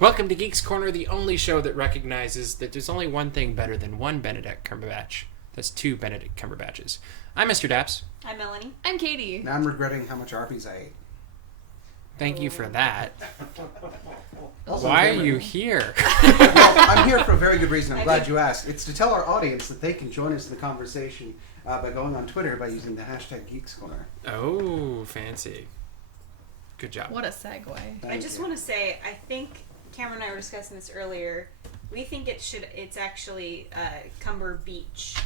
Welcome to Geeks Corner, the only show that recognizes that there's only one thing better than one Benedict Cumberbatch. That's two Benedict Cumberbatches. I'm Mr. DAPs. I'm Melanie. I'm Katie. Now I'm regretting how much Arby's I ate. Thank you for that. Also, Why are you here? Well, I'm here for a very good reason. I'm glad you asked. It's to tell our audience that they can join us in the conversation by going on Twitter by using the hashtag Geeks Corner. Oh, fancy. Good job. What a segue. I just want to say, I think Cameron and I were discussing this earlier. We think it's actually Cumber Beach.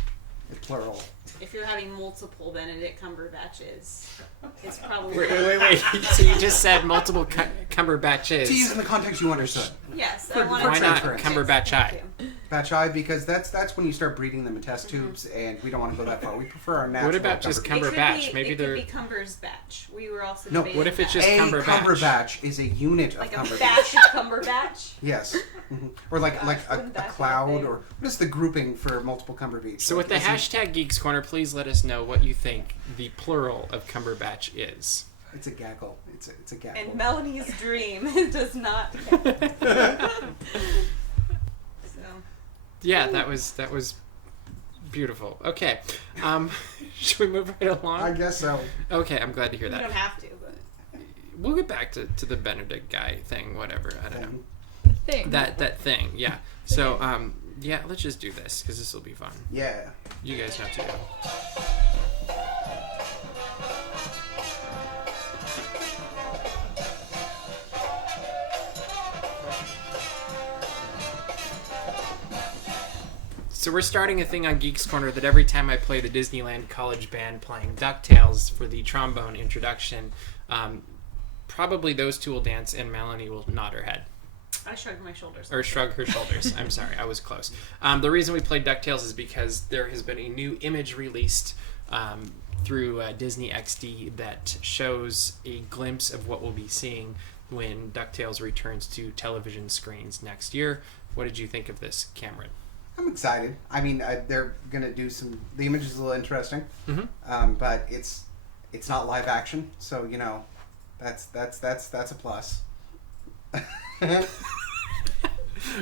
It's plural. If you're having multiple Benedict Cumberbatches, it's probably... Wait. So you just said multiple Cumberbatches. To use in the context you understood. Yes, For- I want Why to... not transference. Cumberbatch-I? Batch I, because that's when you start breeding them in test tubes, and we don't want to go that far. We prefer our natural. What about just Cumberbatch? Maybe it they're... could be Cumber's batch. We were also No, debating what if it's that. just a Cumberbatch? Cumberbatch is a unit of like a Cumberbatch. batch of Cumberbatch? Yes. Or like Gosh, a wouldn't that be a cloud, thing? or what is the grouping for multiple Cumberbatch? So with the hashtag Geeks Corner, please let us know what you think the plural of Cumberbatch is. It's a gaggle. It's a gaggle. And Melanie's dream does not count. So, Yeah, that was beautiful. Okay. Should we move right along? I guess so. Okay, I'm glad to hear you that. don't have to, but... We'll get back to the Benedict guy thing, whatever. I don't know. Thing. That thing, yeah. So, yeah, let's just do this, because this will be fun. Yeah. You guys have to go. So we're starting a thing on Geeks Corner that every time I play the Disneyland College Band playing DuckTales for the trombone introduction, probably those two will dance and Melanie will nod her head. I shrugged my shoulders. Or shrug her shoulders. I'm sorry, I was close. The reason we played DuckTales is because there has been a new image released through Disney XD that shows a glimpse of what we'll be seeing when DuckTales returns to television screens next year. What did you think of this, Cameron? I'm excited. I mean, they're gonna do some. The image is a little interesting, but it's not live action, so you know, that's a plus.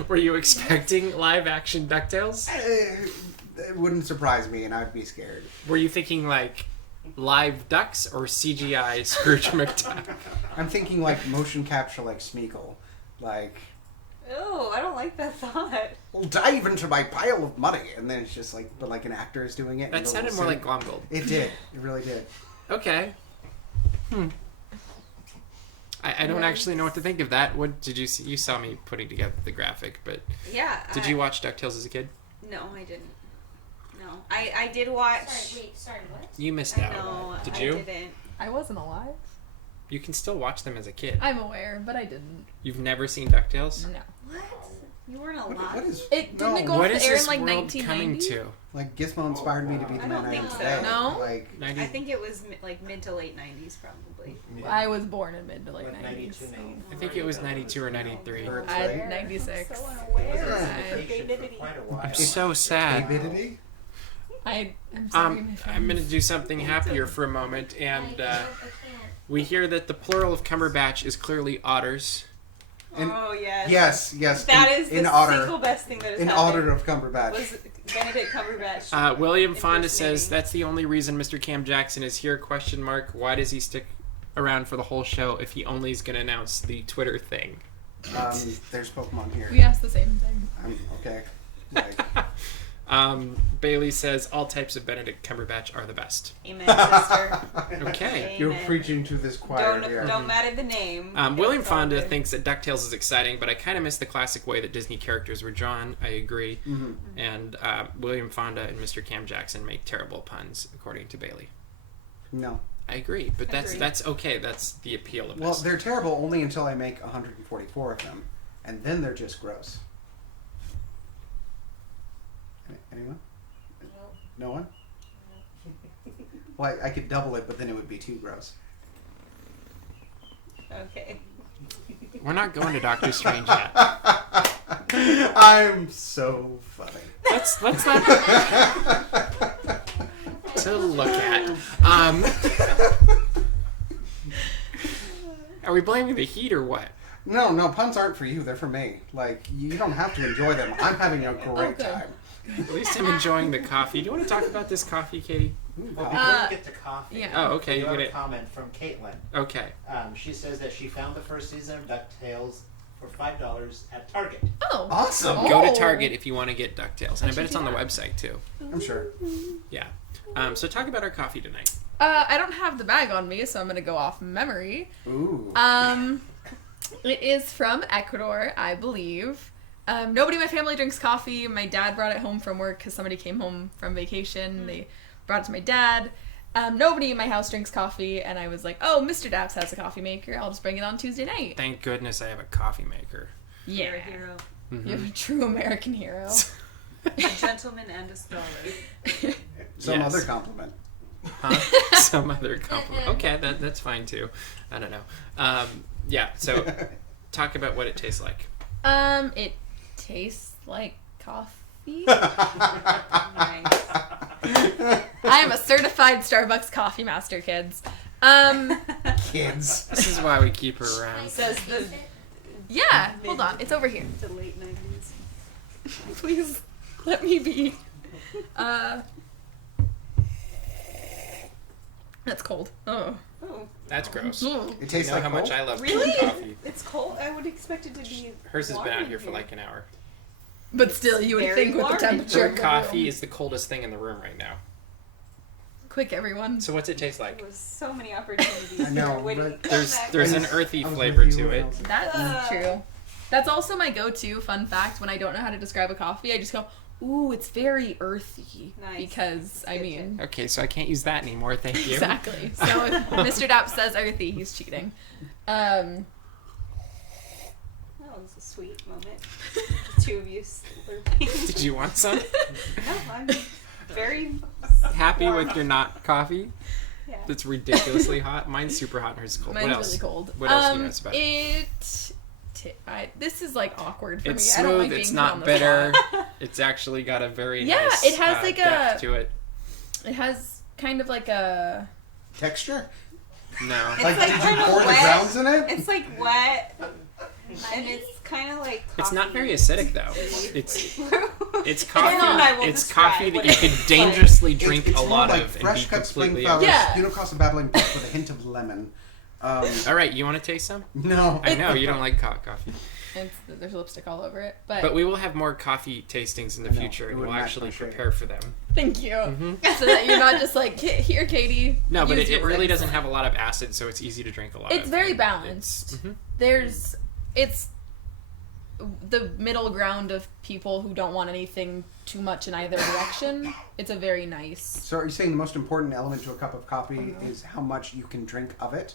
Were you expecting live action DuckTales? It wouldn't surprise me, and I'd be scared. Were you thinking like live ducks or CGI Scrooge McDuck? I'm thinking like motion capture, like Smeagol, like. Oh, I don't like that thought. We'll dive into my pile of money, and then it's just like, but like an actor is doing it. That sounded more like Glomgold. It did. It really did. Okay. I don't actually know what to think of that. What did you see? You saw me putting together the graphic, but Yeah. did you watch DuckTales as a kid? No, I didn't. No, I did watch. Sorry, what? You missed I out. know. Did I you? didn't. I wasn't alive. You can still watch them as a kid. I'm aware, but I didn't. You've never seen DuckTales? No. What? You weren't alive. What is? It didn't it go What off is the air this in like world 1990? coming to? Like Gizmo inspired me to be the I man don't I am think so. today. No? Like 90? I think it was like mid to late 90s, probably. I was born in mid to late 90s. I think it was 92 or 93. Birds, I right? had 96. I'm so sad. Avidity? I'm sorry, my friend. I'm going to do something happier for a moment, and we hear that the plural of Cumberbatch is clearly otters. Oh, yes. Yes. That is in the otter. single best thing that has In happened. honor of Cumberbatch. Was Benedict Cumberbatch. William Fonda says Impersonating. that's the only reason Mr. Cam Jackson is here, question mark. Why does he stick around for the whole show if he only is going to announce the Twitter thing? There's Pokemon here. We asked the same thing. Okay. Like, Bailey says all types of Benedict Cumberbatch are the best. Amen, sister. Okay. you're Amen. preaching to this choir here. Don't matter the name. William It's all Fonda good. thinks that DuckTales is exciting, but I kind of miss the classic way that Disney characters were drawn. I agree. Mhm. And William Fonda and Mr. Cam Jackson make terrible puns, according to Bailey. No. I agree, but Agreed. that's okay. That's the appeal of Well, this. they're terrible only until I make 144 of them, and then they're just gross. Anyone? No one? Well, I could double it, but then it would be too gross. Okay. We're not going to Doctor Strange yet. I'm so funny. Let's not to look at. Are we blaming the heat or what? No, puns aren't for you. They're for me. Like, you don't have to enjoy them. I'm having a great Okay. time. At least I'm enjoying the coffee. Do you want to talk about this coffee, Katie? Well, before we get to coffee, yeah. Oh, okay. you You have get a it. comment from Caitlin. Okay. She says that she found the first season of DuckTales for $5 at Target. Oh. Awesome. Oh. Go to Target if you want to get DuckTales, and I I bet it's should on the do that. website too. I'm sure. Yeah. So talk about our coffee tonight. I don't have the bag on me, so I'm gonna go off memory. Ooh. It is from Ecuador, I believe. Nobody in my family drinks coffee. My dad brought it home from work because somebody came home from vacation. They brought it to my dad. Nobody in my house drinks coffee, and I was like, oh, Mr. DAPs has a coffee maker. I'll just bring it on Tuesday night. Thank goodness I have a coffee maker. Yeah. You're a hero. You're a true American hero. A gentleman and a scholar. Some Yes. other compliment. Huh? Some other compliment. Okay, that's fine too. I don't know. Yeah. So talk about what it tastes like. It tastes like coffee. Nice. I am a certified Starbucks coffee master, kids. Kids. This is why we keep her around. Says the Yeah, hold on. It's over here. the late 90s. Please let me be. That's cold. Oh. Oh, That's gross. Ooh. It tastes You know like how much cold? I love really? coffee. It's cold. I would expect it to be. Hers has been warm out in here for like an hour. But still, you would Very think with the warm. temperature Her of the coffee room. is the coldest thing in the room right now. Quick, everyone. So what's it taste There like? was so many opportunities. I know, here waiting but to come There's back. there's I an was- earthy I was flavor with you to when I it. was- That's true. That's also my go-to fun fact when I don't know how to describe a coffee. I just go, ooh, it's very earthy. Nice. Because, I Good mean, Okay, so I can't use that anymore. Thank you. exactly. So if Mr. Dapp says earthy, he's cheating. That was a sweet moment. The two of you slurping. Did you want some? No, I'm very Happy warm. with your not coffee? Yeah. That's ridiculously hot. Mine's super hot and hers is cold. Mine's What else? really cold. What else do you know about it? This is like awkward for It's me. I don't smooth. like being It's put not on the bitter. spot. It's actually got a very Yeah, nice it has like depth a- to it. It has kind of like a. Texture? No. It's Like, like did you kinda pour the wet. grounds in it? It's like wet, and it's kind of like. Coffee. It's not very acidic though. It's Everyone and I coffee. will It's describe coffee that what you it could is. dangerously drink it's a more lot like of and fresh be cut spring completely. flowers, Yeah. strewn across a babbling brook with a hint of lemon. All right, you want to taste some? No. I know you don't like hot coffee, There's lipstick all over it, but, but we will have more coffee tastings in the I know, future, it and would we'll match actually my shade. prepare for them. thank you. Mhm. So that you're not just like, here, Katie. No, but use it really yours." doesn't have a lot of acid, so it's easy to drink a lot. It's of, very and balanced. It's the middle ground of people who don't want anything too much in either direction. It's a very nice. So are you saying the most important element to a cup of coffee is how much you can drink of it?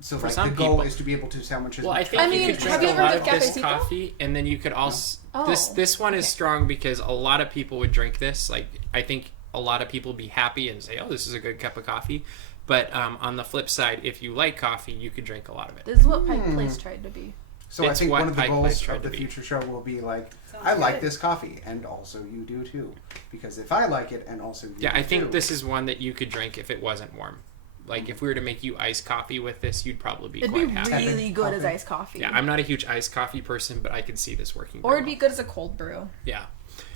So For like some the goal people. is to be able to say how much is Well, I think I you mean, could drink have you a ever lot had of this cafecito? coffee, and then you could also this Oh, one is okay. strong because a lot of people would drink this. Like I think a lot of people would be happy and say, "Oh, this is a good cup of coffee." But on the flip side, if you like coffee, you could drink a lot of it. This is what Pike Place tried to be. So I It's think what one of the Pike Place goals tried of the to be. future show will be like, Sounds I like good. this coffee, and also you do too. Because if I like it, and also you Yeah, do I think too. this is one that you could drink if it wasn't warm. Like if we were to make you iced coffee with this, you'd probably be It'd quite be happy. really good as Coffee. iced coffee. Yeah, I'm not a huge iced coffee person, but I could see this working. Or very it'd be well. good as a cold brew. Yeah.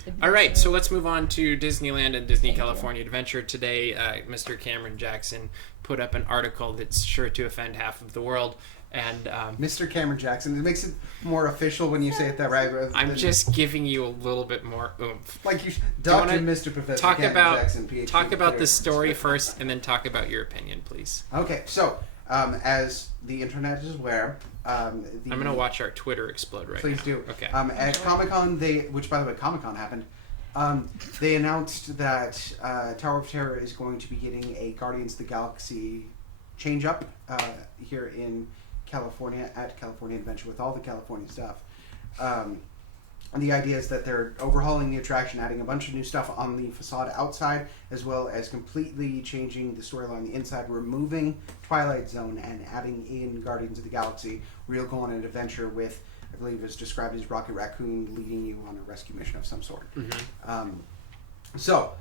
It'd be All right, good. so let's move on to Disneyland and Disney Thank you. California Adventure. Today, Mr. Cameron Jackson put up an article that's sure to offend half of the world. And Mr. Cameron Jackson. It makes it more official when you say it that right. rather I'm than- just giving you a little bit more oomph. like you, you Dr. wanna Mr. Professor Talk Cameron about Jackson, PhD. talk about clear. the story first, and then talk about your opinion, please. Okay, so as the internet is aware, I'm gonna watch our Twitter explode right Please now. do. Okay. At Comic-Con, which by the way, Comic-Con happened, they announced that Tower of Terror is going to be getting a Guardians of the Galaxy change-up here in California at California Adventure with all the California stuff. And the idea is that they're overhauling the attraction, adding a bunch of new stuff on the facade outside, as well as completely changing the storyline on the inside, removing Twilight Zone and adding in Guardians of the Galaxy, where you'll go on an adventure with, I believe it's described as Rocket Raccoon leading you on a rescue mission of some sort. So,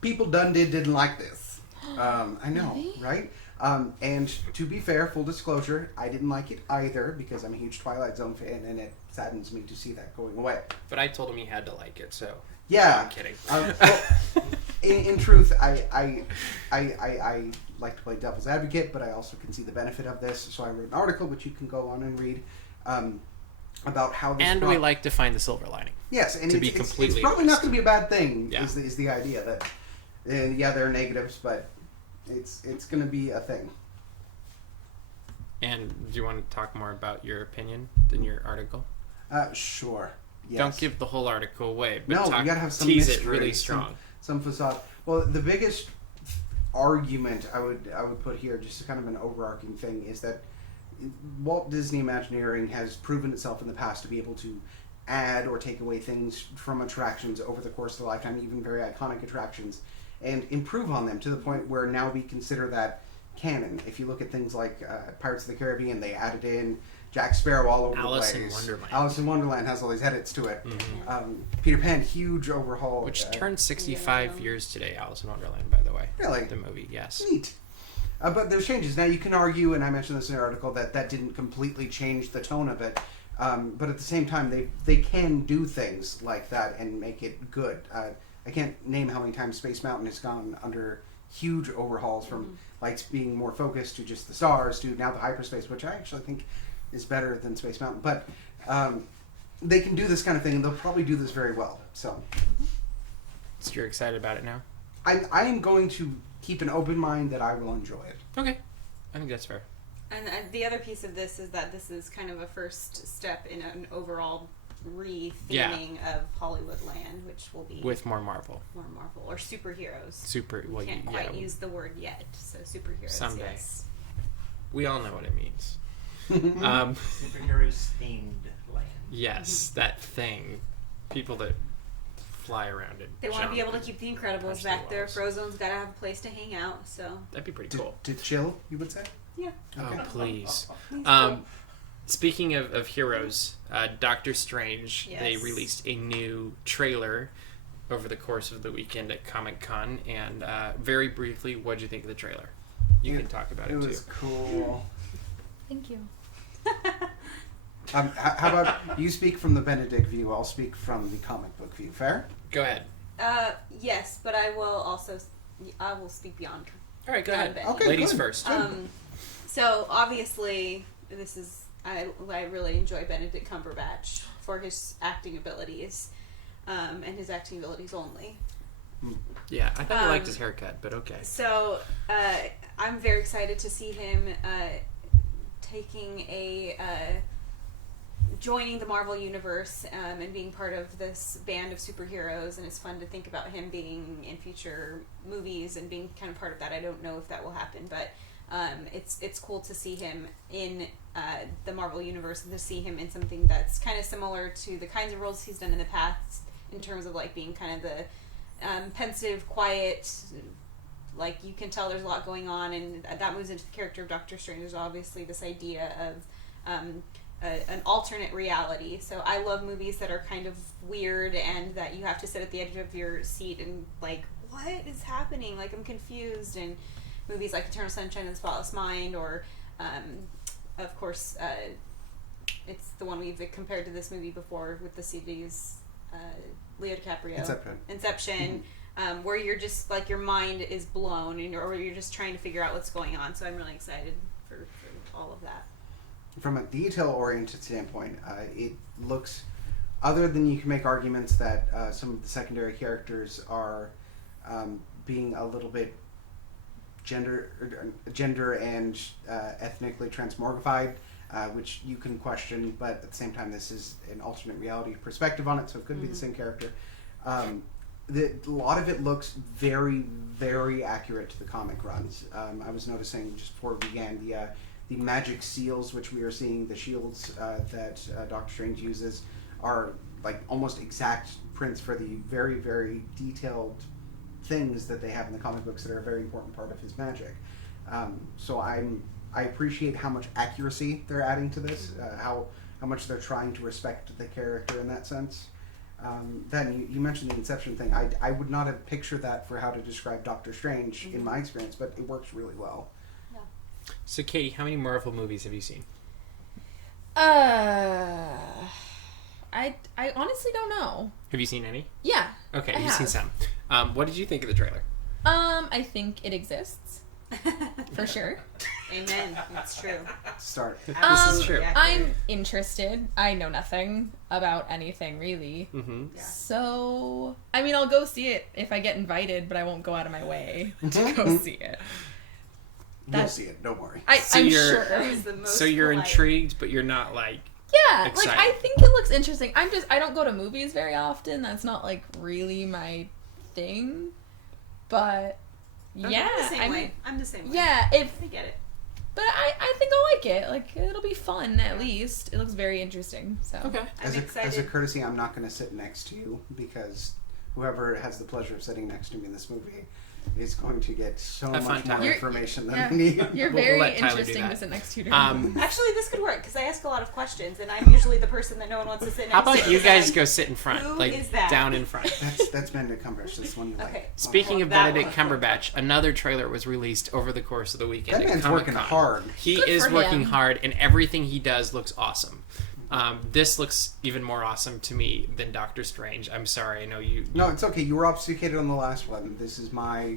people didn't like this. I know, Really? right? And to be fair, full disclosure, I didn't like it either because I'm a huge Twilight Zone fan, and it saddens me to see that going away. But I told him he had to like it, so Yeah, I'm kidding. Well, in truth, I like to play devil's advocate, but I also can see the benefit of this. So I wrote an article which you can go on and read about how this. And we like to find the silver lining. Yes, and to it's, be it's completely probably not honest. going to be a bad thing. Yeah. Is the idea that yeah, there are negatives, but it's going to be a thing. And do you want to talk more about your opinion than your article? Sure. Yes. Don't give the whole article away, but No, we talk, gotta have some tease mystery, it really strong. Some facade. Well, the biggest argument I would put here, just kind of an overarching thing, is that Walt Disney Imagineering has proven itself in the past to be able to add or take away things from attractions over the course of the lifetime, even very iconic attractions, and improve on them to the point where now we consider that canon. If you look at things like Pirates of the Caribbean, they added in Jack Sparrow all over Alice the in place. Wonderland. Alice in Wonderland has all these edits to it. Mm-hmm. Peter Pan, huge overhaul. Which turned 65 years today, Alice in Wonderland, by the way. Really? The movie, yes. Neat. But there's changes. Now you can argue, and I mentioned this in the article, that didn't completely change the tone of it. But at the same time, they can do things like that and make it good. I can't name how many times Space Mountain has gone under huge overhauls from lights being more focused to just the stars to now the hyperspace, which I actually think is better than Space Mountain. But they can do this kind of thing, and they'll probably do this very well. So you're excited about it now? I am going to keep an open mind that I will enjoy it. Okay. I think that's fair. And the other piece of this is that this is kind of a first step in an overall re-theming of Hollywoodland, which will be With more Marvel. more Marvel or superheroes. Well, Can't quite use the word yet, so superheroes. Someday. Yes. We all know what it means. Superheroes themed land. Yes, that thing. People that fly around it. They want to be able to keep the Incredibles punch the back there. walls. Frozone's got to have a place to hang out. So That'd be pretty cool. To chill, you would say? yeah. Oh, please. Please Speaking of heroes, Doctor Strange, they Yes. released a new trailer over the course of the weekend at Comic-Con. And very briefly, what'd you think of the trailer? You can talk about it, It too. was cool. Thank you. How about you speak from the Benedict view, I'll speak from the comic book view. Fair? Go ahead. Yes, but I will speak beyond. All right, go ahead. Okay, Ladies good. first. So obviously, I really enjoy Benedict Cumberbatch for his acting abilities, and his acting abilities only. Yeah, I thought you liked his haircut, but okay. So I'm very excited to see him taking joining the Marvel Universe and being part of this band of superheroes, and it's fun to think about him being in future movies and being kind of part of that. I don't know if that will happen, but it's cool to see him in the Marvel Universe and to see him in something that's kind of similar to the kinds of roles he's done in the past in terms of like being kind of the pensive, quiet, like you can tell there's a lot going on, and that moves into the character of Doctor Strange. There's obviously this idea of an alternate reality. So I love movies that are kind of weird and that you have to sit at the edge of your seat and like, what is happening? Like, I'm confused. And movies like Eternal Sunshine of the Spotless Mind, or of course it's the one we've compared to this movie before with the CDs, Leo DiCaprio, Inception. Where you're just like your mind is blown or you're just trying to figure out what's going on. So I'm really excited for all of that. From a detail-oriented standpoint, it looks, other than you can make arguments that some of the secondary characters are being a little bit gender and ethnically transmorgified, which you can question, but at the same time this is an alternate reality perspective on it, so it could be the same character. A lot of it looks very, very accurate to the comic runs. I was noticing just before we began the magic seals, which we are seeing, the shields that Doctor Strange uses, are like almost exact prints for the very, very detailed things that they have in the comic books that are a very important part of his magic. So I appreciate how much accuracy they're adding to this, how much they're trying to respect the character in that sense. Then you mentioned the Inception thing. I would not have pictured that for how to describe Doctor Strange in my experience, but it works really well. So, Katie, how many Marvel movies have you seen? I honestly don't know. Have you seen any? Yeah. Okay, I you've seen have. some. What did you think of the trailer? I think it exists for sure. Amen. That's true. Start. This is true. I'm interested. I know nothing about anything really. Mm-hmm. Yeah. So, I mean, I'll go see it if I get invited, but I won't go out of my way to go see it. You'll see it. Don't worry. I'm you're- sure. That was the most So you're polite. intrigued, but you're not like... Yeah, Excited. like I think it looks interesting. I don't go to movies very often. That's not like really my thing. But yeah, I'm the same way. I'm the same way. Yeah, if I get it. but I think I'll like it. Like it'll be fun at least. It looks very interesting. So Okay. I'm excited. As a courtesy, I'm not going to sit next to you because whoever has the pleasure of sitting next to me in this movie is going to get so Have fun, much more Tyler. information than Yeah. me. You're We'll very let Tyler do interesting that. to sit next to. Actually, this could work because I ask a lot of questions, and I'm usually the person that no one wants to sit next to. How about you So guys I'm- go sit in front? Who like is that? down in front. That's Benedict Cumberbatch. That's one you like. Okay. Speaking of That Benedict one. Cumberbatch, another trailer was released over the course of the weekend. That at man's Comic-Con. working hard. He Good is for working him. hard, and everything he does looks awesome. This looks even more awesome to me than Doctor Strange. I'm sorry, I know you. No, it's okay. You were obfuscated on the last one. This is my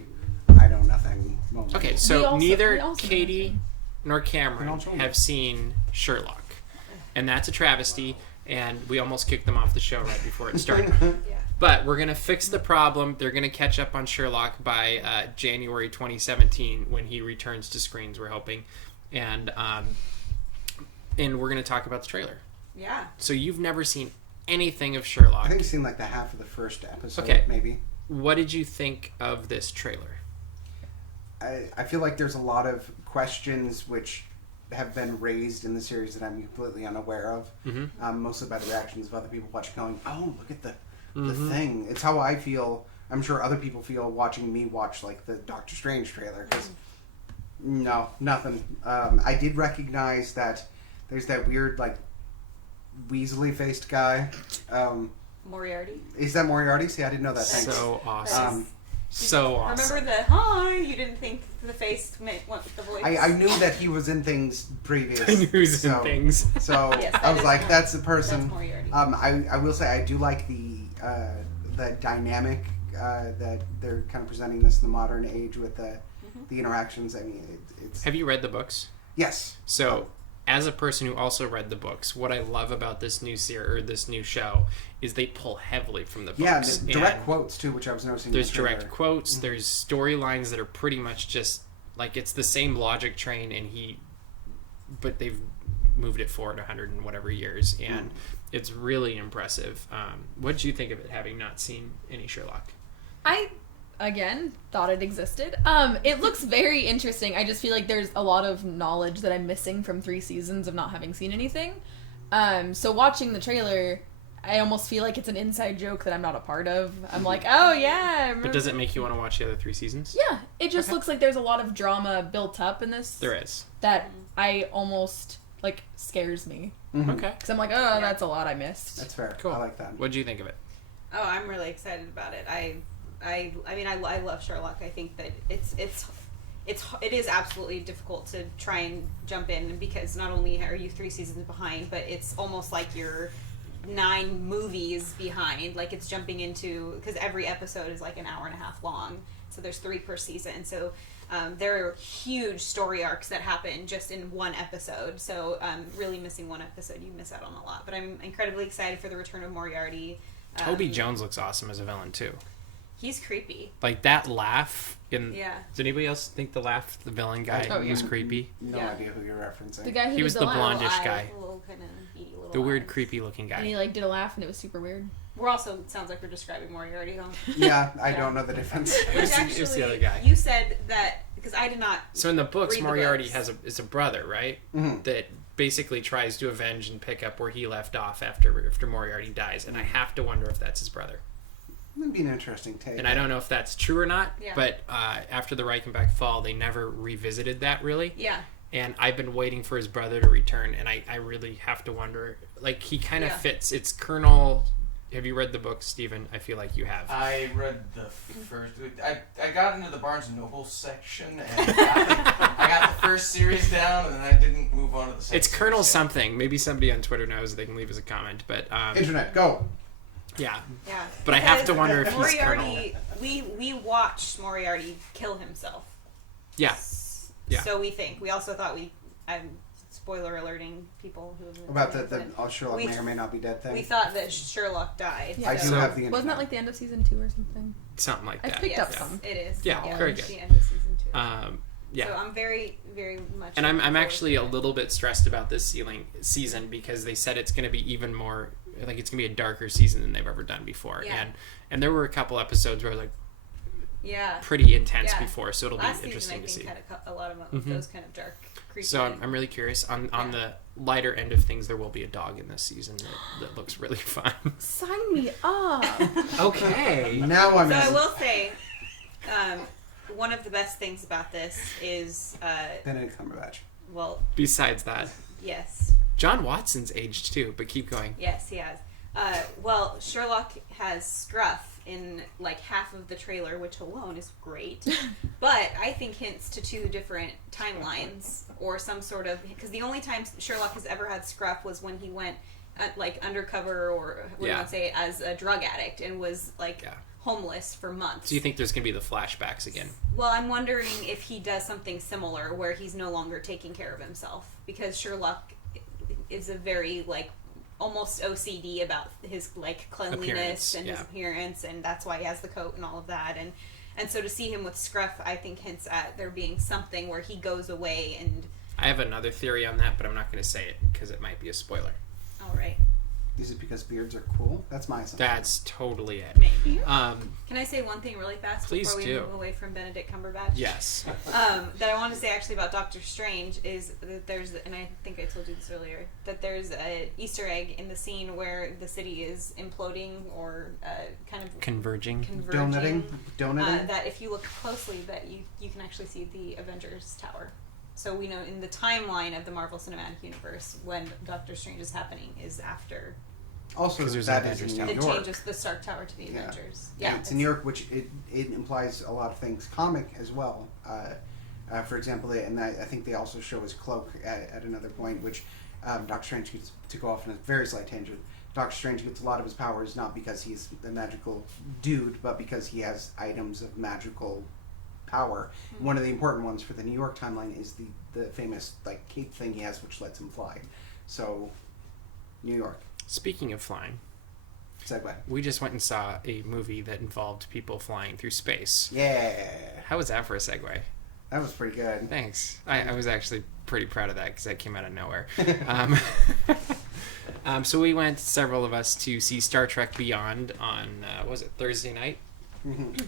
I know nothing moment. Okay, We so also- neither we also Katie mentioned. nor We Cameron all told have seen Sherlock, and that's a travesty. And we almost kicked them off the show right before it started. Yeah. But we're gonna fix the problem. They're gonna catch up on Sherlock by January 2017 when he returns to screens. We're hoping, and we're gonna talk about the trailer. Yeah. So you've never seen anything of Sherlock. I think I've seen like the half of the first episode, Okay. maybe. What did you think of this trailer? I feel like there's a lot of questions which have been raised in the series that I'm completely unaware of. Mm-hmm. Mostly by the reactions of other people watching, going, "Oh, look at the Mhm. thing." It's how I feel. I'm sure other people feel watching me watch like the Doctor Strange trailer. Because no, nothing. I did recognize that there's that weird like Weasley faced guy. Moriarty. Is that Moriarty? See, I didn't know that. Thanks. So awesome. Um, So awesome. Remember the hi? You didn't think the face went with the voice. I knew that he was in things previous. I knew he was so, in things. So Yes, that I was is like, Mor- that's the That's person. Moriarty. I will say I do like the dynamic that they're kind of presenting this in the modern age with the interactions. I mean, it's Have you read the books? yes. So, as a person who also read the books, what I love about this new this new show is they pull heavily from the books. Yeah, the direct And quotes too, which I was noticing. in There's the trailer. direct quotes. There's storylines that are pretty much just like it's the same logic train, but they've moved it forward 100 and whatever years, and it's really impressive. What did you think of it, having not seen any Sherlock? I again thought it existed. It looks very interesting. I just feel like there's a lot of knowledge that I'm missing from 3 seasons of not having seen anything. So watching the trailer, I almost feel like it's an inside joke that I'm not a part of. I'm like, oh yeah. I remember But does it make you want to watch the other 3 seasons? Yeah, it just looks like there's a lot of drama built up in this There is. that I almost like scares me Mhm. Okay. because I'm like, oh, that's a lot I missed. That's fair. Cool. I like that. What did you think of it? Oh, I'm really excited about it. I mean, I love Sherlock. I think that it is absolutely difficult to try and jump in because not only are you 3 seasons behind, but it's almost like you're 9 movies behind. Like it's jumping into because every episode is like an hour and a half long, so there's 3 per season. So there are huge story arcs that happen just in one episode. So really missing one episode, you miss out on a lot. But I'm incredibly excited for the return of Moriarty. Toby Jones looks awesome as a villain too. He's creepy. Like that laugh in. Yeah. Does anybody else think the villain guy Oh, yeah. was creepy? No Yeah. idea who you're referencing. The guy who He was did the laugh, blonde- Blondish guy. Little kind of beady little The weird, eyes. creepy looking and he guy. like did a laugh and it was super weird. We're also sounds like we're describing Moriarty, huh? Yeah, I Yeah. don't know the difference. It was Which the- it was the actually, other guy. you said that because I did not. So in the books, Read the Moriarty books. is a brother, right? Mhm. That basically tries to avenge and pick up where he left off after Moriarty dies, and I have to wonder if that's his brother. That'd be an interesting take. And I don't know if that's true or not. Yeah. But after the Reichenbach fall, they never revisited that really. Yeah. And I've been waiting for his brother to return, and I really have to wonder. Like he kind of Yeah. fits. It's Colonel Have you read the book, Stephen? I feel like you have. I read the first. I got into the Barnes and Noble section, and I got the first series down, and then I didn't move on to the second. It's Colonel series. something. Maybe somebody on Twitter knows. They can leave us a comment. But Internet, go. yeah. Yeah. But I have to Because wonder if he's Moriarty. We watched Moriarty kill himself. Yeah. Yeah. So we think. We also thought I'm spoiler alerting people who About the Sherlock We- may or may not be dead thing. we thought that Sherlock died. Yeah. I do So- have the internet. Wasn't that like the end of season 2 or something? Something like I that. picked up Yes, some. it is. Yeah, very good. The end of season 2. Yeah. So I'm very, very much. And I'm looking actually a forward to it. little bit stressed about this season because they said it's going to be even more, like it's going to be a darker season than they've ever done before. Yeah. And there were a couple episodes where I was like Yeah. pretty intense Yeah. before, so it'll Last be season, interesting I to think, see. had a lot of Mhm. those kind of dark, creepy. So I'm really curious. On the lighter end of things, there will be a dog in this season that looks really fun. Sign me up. Okay. Now I'm So I in. will say, one of the best things about this is, Benedict Cumberbatch. well, Besides that, yes, John Watson's aged too, but keep going. yes, he has. Well, Sherlock has Scruff in like half of the trailer, which alone is great, but I think hints to two different timelines or some sort of, because the only time Sherlock has ever had Scruff was when he went like undercover, or what do you want to say, as a drug addict, and was like homeless for months. So you think there's going to be the flashbacks again? Well, I'm wondering if he does something similar where he's no longer taking care of himself, because Sherlock is a very like almost OCD about his like cleanliness Appearance, and his appearance, and that's why he has the coat and all of that, and so to see him with Scruff, I think hints at there being something where he goes away and. I have another theory on that, but I'm not going to say it because it might be a spoiler. All right. Is it because beards are cool? That's my assumption. That's totally it. Maybe. Can I say one thing really fast Please before we do. move away from Benedict Cumberbatch? Yes. That I want to say actually about Doctor Strange is that there's, and I think I told you this earlier, that there's a Easter egg in the scene where the city is imploding or kind of Converging. converging. Donuting? That if you look closely, that you can actually see the Avengers Tower. So we know in the timeline of the Marvel Cinematic Universe, when Doctor Strange is happening is after Also, 'Cause there's that an is in Avengers New the York. change of the Stark Tower to the Yeah. Avengers. Yeah, it's in New York, which it implies a lot of things comic as well. For example, and I think they also show his cloak at another point, which Doctor Strange gets to go off on a very slight tangent. Doctor Strange gets a lot of his powers not because he's a magical dude, but because he has items of magical power. Mm-hmm. One of the important ones for the New York timeline is the famous like cape thing he has, which lets him fly. So, New York. Speaking of flying, Segue. we just went and saw a movie that involved people flying through space. Yeah, How was that for a segue? that was pretty good. Thanks. I was actually pretty proud of that because that came out of nowhere. So we went, several of us, to see Star Trek Beyond on, was it Thursday night? Mhm.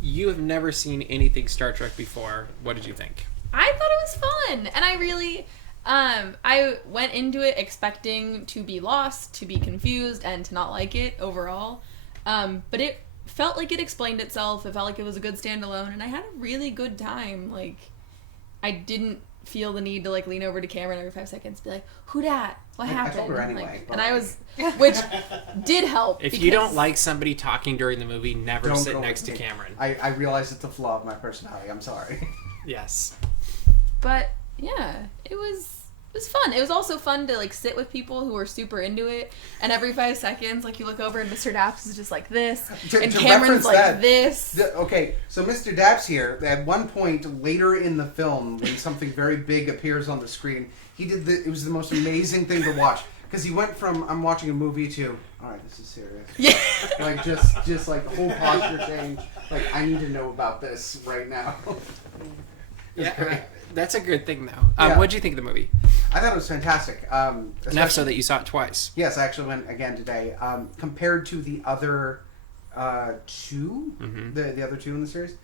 You have never seen anything Star Trek before. What did you think? I thought it was fun, and I really, I went into it expecting to be lost, to be confused, and to not like it overall. But it felt like it explained itself. It felt like it was a good standalone, and I had a really good time. Like, I didn't feel the need to like lean over to Cameron every 5 seconds, and be like, "Who dat? What I happened?" told her And, anyway, and I was, which did help. If you don't because- like somebody talking during the movie, never Don't sit go next with to me. Cameron. I realize it's a flaw of my personality. I'm sorry. Yes. But yeah, it was fun. It was also fun to like sit with people who were super into it, and every 5 seconds, like you look over and Mr. Daps is just like this, and To Cameron's reference like that, this. Okay, so Mr. Daps here, at one point later in the film, when something very big appears on the screen, it was the most amazing thing to watch. Because he went from, I'm watching a movie, to, alright, this is serious. Yeah. Like, just like whole posture change. Like, I need to know about this right now. It's great. That's a good thing, though. Yeah. What'd you think of the movie? I thought it was fantastic. Enough so Especially- that you saw it twice. Yes, I actually went again today. Compared to the other two, Mhm. the other two in the series,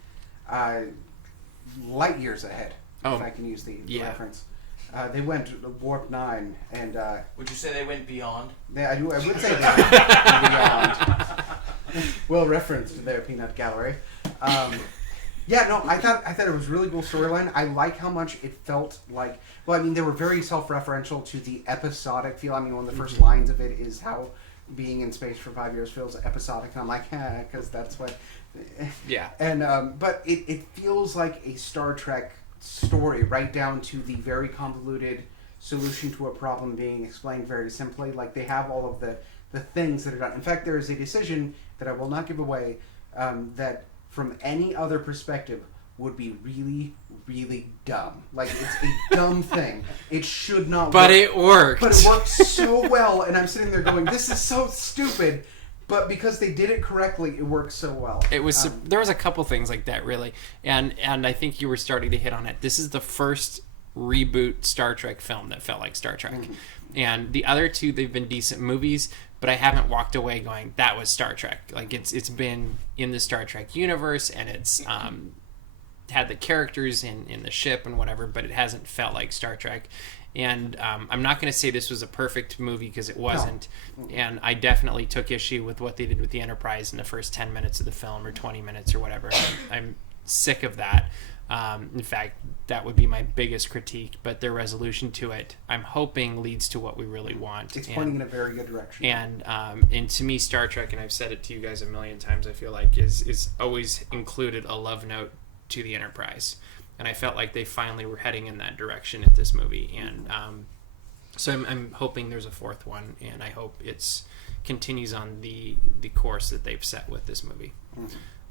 light years ahead. Oh, if I can use the yeah. reference. They went warp 9, and Would you say they went beyond? I would say that beyond. Well referenced to their peanut gallery. Yeah, no, I thought it was really cool storyline. I like how much it felt like. Well, I mean, they were very self-referential to the episodic feel. I mean, one of the first lines of it is how being in space for 5 years feels episodic, and I'm like, because that's what. Yeah. And but it feels like a Star Trek story, right down to the very convoluted solution to a problem being explained very simply. Like, they have all of the things that are done. In fact, there is a decision that I will not give away that, from any other perspective, would be really, really dumb. Like, it's a dumb thing. It should not But work. it worked. But it worked so well, and I'm sitting there going, this is so stupid. But because they did it correctly, it works so well. It was there was a couple things like that, really, and I think you were starting to hit on it. This is the first reboot Star Trek film that felt like Star Trek, and the other two, they've been decent movies, but I haven't walked away going, that was Star Trek. Like, it's been in the Star Trek universe, and it's had the characters in the ship and whatever, but it hasn't felt like Star Trek. And I'm not going to say this was a perfect movie, because it wasn't. No. And I definitely took issue with what they did with the Enterprise in the first 10 minutes of the film, or 20 minutes or whatever. I'm sick of that. In fact, that would be my biggest critique. But their resolution to it, I'm hoping, leads to what we really want. It's pointing in a very good direction. And to me, Star Trek, and I've said it to you guys a million times, I feel like, is always included a love note to the Enterprise. And I felt like they finally were heading in that direction at this movie. And so I'm hoping there's a fourth one, and I hope it's continues on the course that they've set with this movie.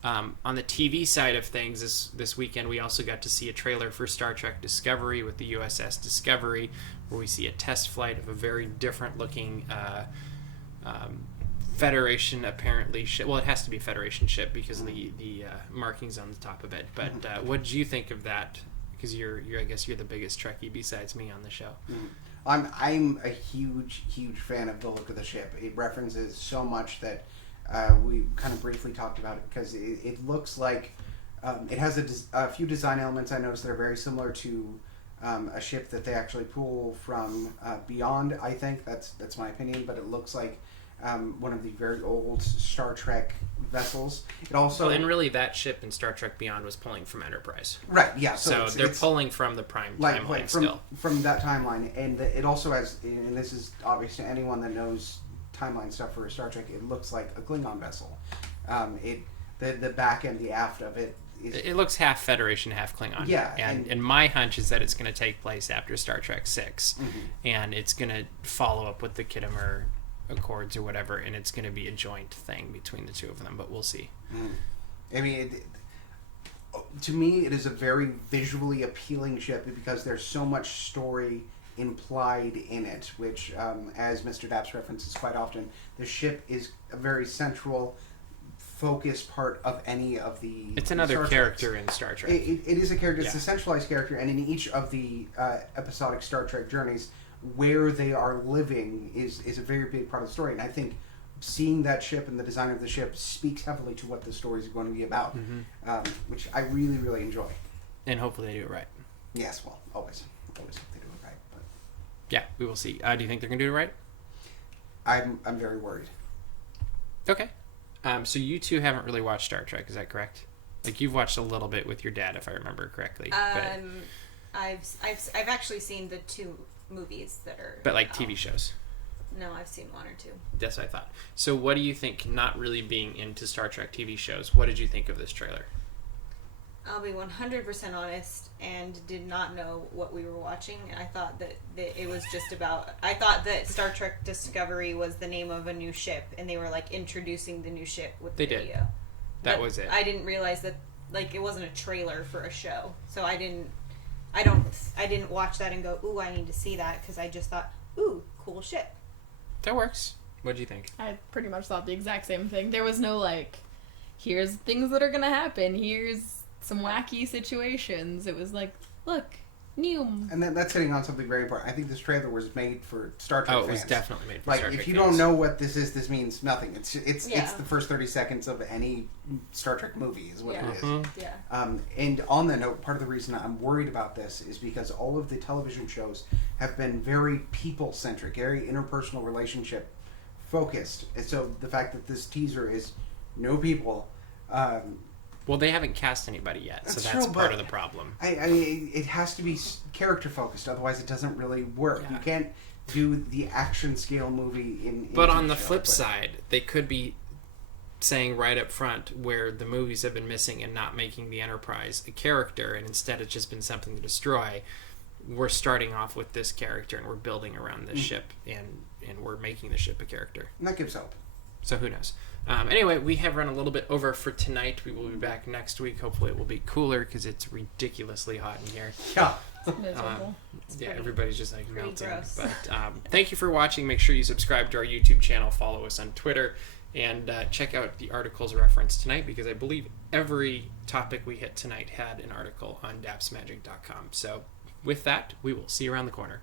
On the TV side of things, this weekend we also got to see a trailer for Star Trek Discovery with the USS Discovery, where we see a test flight of a very different looking Federation, apparently, ship. Well, it has to be Federation ship because of the markings on the top of it. But what did you think of that? Because I guess you're the biggest Trekkie besides me on the show. I'm a huge fan of the look of the ship. It references so much that we kind of briefly talked about it, because it looks like it has a few design elements I noticed that are very similar to a ship that they actually pull from Beyond. I think that's my opinion, but it looks like one of the very old Star Trek vessels. It also, and really, that ship in Star Trek Beyond was pulling from Enterprise. Right. Yeah. So they're pulling from the Prime timeline still. From that timeline, and it also has, and this is obvious to anyone that knows timeline stuff for Star Trek, it looks like a Klingon vessel. The back and the aft of it. It looks half Federation, half Klingon. Yeah, and my hunch is that it's going to take place after Star Trek 6, and it's going to follow up with the Khitomer Accords or whatever, and it's going to be a joint thing between the two of them, but we'll see. I mean, to me, it is a very visually appealing ship because there's so much story implied in it, which, as Mr. DAPs references quite often, the ship is a very central, focused part of any of the... It's another character in Star Trek. It is a character. It's a centralized character, and in each of the episodic Star Trek journeys, where they are living is a very big part of the story. And I think seeing that ship and the design of the ship speaks heavily to what the story is going to be about, which I really, really enjoy. And hopefully they do it right. Yes, well, always hope they do it right. But yeah, we will see. Do you think they're going to do it right? I'm very worried. Okay. So you two haven't really watched Star Trek, is that correct? Like, you've watched a little bit with your dad, if I remember correctly. I've actually seen the two movies that are... But like TV shows? No, I've seen one or two. That's what I thought. So what do you think, not really being into Star Trek TV shows, what did you think of this trailer? I'll be 100% honest, and did not know what we were watching. I thought that it was just about... I thought that Star Trek Discovery was the name of a new ship, and they were like introducing the new ship with the video. That was it. I didn't realize that, like, it wasn't a trailer for a show. So I didn't watch that and go, ooh, I need to see that, because I just thought, ooh, cool ship. That works. What do you think? I pretty much thought the exact same thing. There was no, like, here's things that are gonna happen, here's some wacky situations. It was like, look, new. And that's hitting on something very important. I think this trailer was made for Star Trek fans. Oh, it was definitely made for like, Star Trek if you fans. don't know what this is, this means nothing. It's the first 30 seconds of any Star Trek movie is what it is. Yeah. And on that note, part of the reason I'm worried about this is because all of the television shows have been very people-centric, very interpersonal relationship focused. And so the fact that this teaser is no people... well, they haven't cast anybody yet, so that's part of the problem. I mean, it has to be character focused, otherwise it doesn't really work. Yeah. You can't do the action scale movie in But TV on the show, flip but- side, they could be saying right up front where the movies have been missing and not making the Enterprise a character, and instead it's just been something to destroy. We're starting off with this character and we're building around this ship, and we're making the ship a character. And that gives hope. So who knows? Anyway, we have run a little bit over for tonight. We will be back next week. Hopefully it will be cooler because it's ridiculously hot in here. Yeah. Miserable. Yeah, pretty- everybody's just like pretty melting. gross. But thank you for watching. Make sure you subscribe to our YouTube channel, follow us on Twitter, and check out the articles referenced tonight, because I believe every topic we hit tonight had an article on dapsmagic.com. So with that, we will see you around the corner.